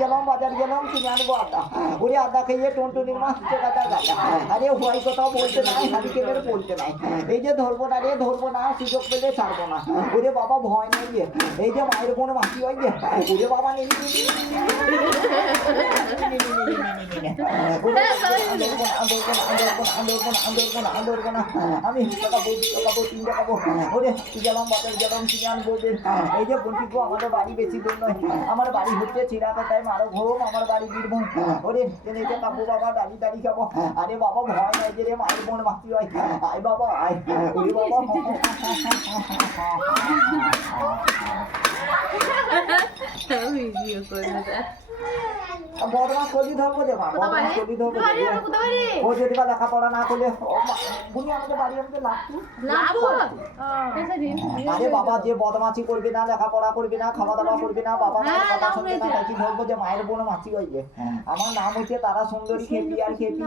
গেলাম বাজার গেলাম কিনে আনবো আদা। ওরে আদা খেয়ে টুনটুনির মা টেকাটা গাদা। আরে ভয় কোথাও বলতে নাই, হারিকেনের বলতে নাই। এই যে ধরবো না রে ধরবো না, সুযোগ পেলে ছাড়বো না। ওরে বাবা ভয় নেই রে, এই যে মায়ের বোন মাসি হয় যে, ওরে বাবা নেই আমি টাকাবো 3 টাকাবো। ওরে গেলাম বাজার গেলাম কিনে আনবো। এই যে বন্ধু আমাদের বাড়ি বেশি দূর নয়, আমার বাড়ি হচ্ছে চিরাকাটায় মারো ঘোম, আমার বাড়ি বীরভূম। ওরে এই যে কাকু বাবা দাড়ি দাড়ি খাবো। আরে বাবা ভয় নাই যে রে মায়ের বোন মাসি হয়। আয় বাবা আয়, ওরে বাবা ভিডিও করে দেয়। বদমাস করলি ধরবো যে মা, বদমাস করলি ধরবো। ও যদি বা লেখাপড়া না করলে বুনি আমাদের বাড়ি আমাদের লাভ। আরে বাবা যে বদমাশি করবি না, লেখাপড়া করবি না, খাওয়া দাওয়া করবি না, বাবা মায়ের কথা শুনবি না, তাই কি ধরবো যে মায়ের বোন মাসি হইবে। আমার নাম হচ্ছে তারা সুন্দরী খেপি আর খেপি।